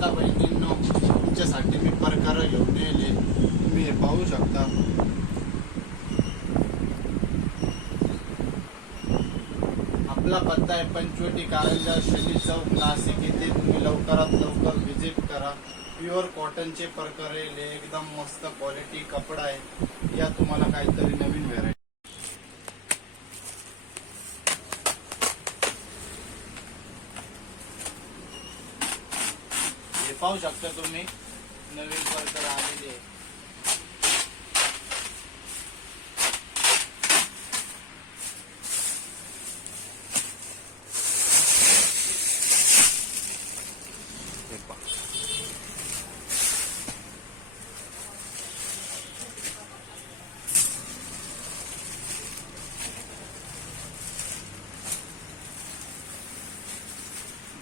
आता बहिणींनो, तुमच्यासाठी मी प्रकार घेऊन येले. तुम्ही हे पाहू शकता. आपला पत्ता आहे पंचवटी कारंजा शनी चौक नाशिक येथे. तुम्ही लवकरात लवकर व्हिजिट करा. प्युअर कॉटनचे प्रकार आहे, एकदम मस्त क्वालिटी कपडा आहे. या तुम्हाला काहीतरी नवीन व्हेरायटी. हे पाहू शकता तुम्ही, नवीन प्रकार आलेले आहे.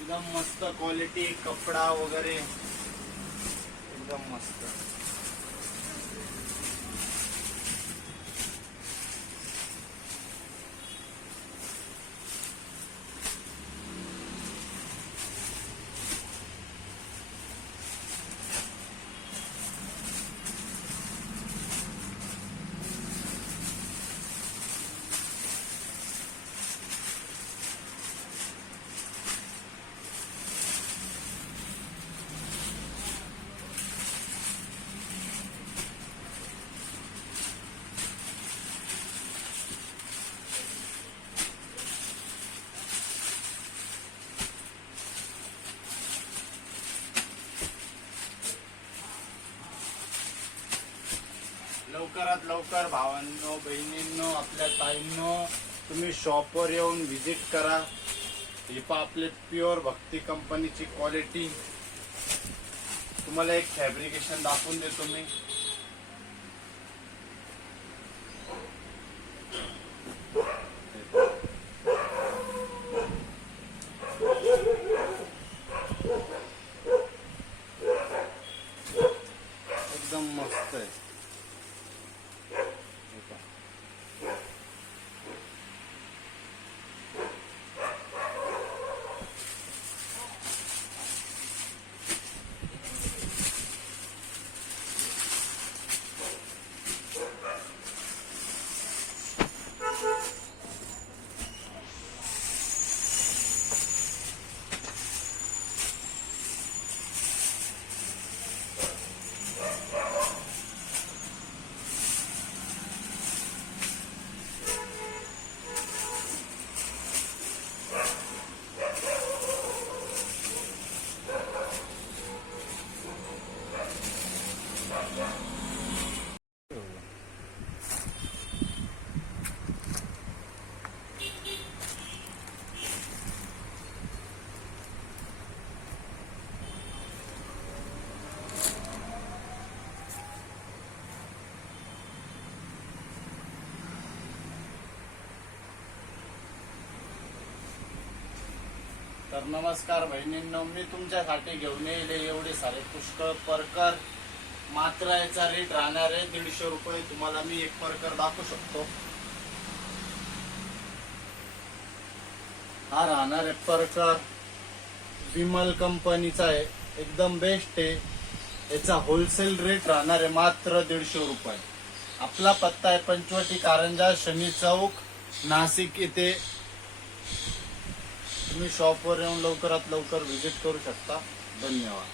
एकदम मस्त क्वालिटी कपडा वगैरे एकदम मस्त. लवकरात लवकर भावांनो, बहिणींनो, आपल्या ताईंनो, तुम्ही शॉपवर येऊन व्हिजिट करा. हे पहा आपले प्युअर भक्ती कंपनीची क्वालिटी. तुम्हाला एक फॅब्रिकेशन दाखवून देतो मी. एकदम मस्त आहे. तर नमस्कार बहिणींनो, मी तुमच्यासाठी घेऊन येईल एवढे सारे पुष्कळ प्रकार. मात्र याचा रेट राहणार आहे 150 रुपये. तुम्हाला मी एक प्रकार दाखवू शकतो. हा राहणार आहे प्रकार विमल कंपनीचा आहे, एकदम बेस्ट आहे. याचा होलसेल रेट राहणार आहे मात्र 150 रुपये. आपला पत्ता आहे पंचवटी कारंजा शनी चौक नाशिक येथे. तुम्ही शॉपवर येऊन लवकरात लवकर व्हिजिट करू शकता. धन्यवाद.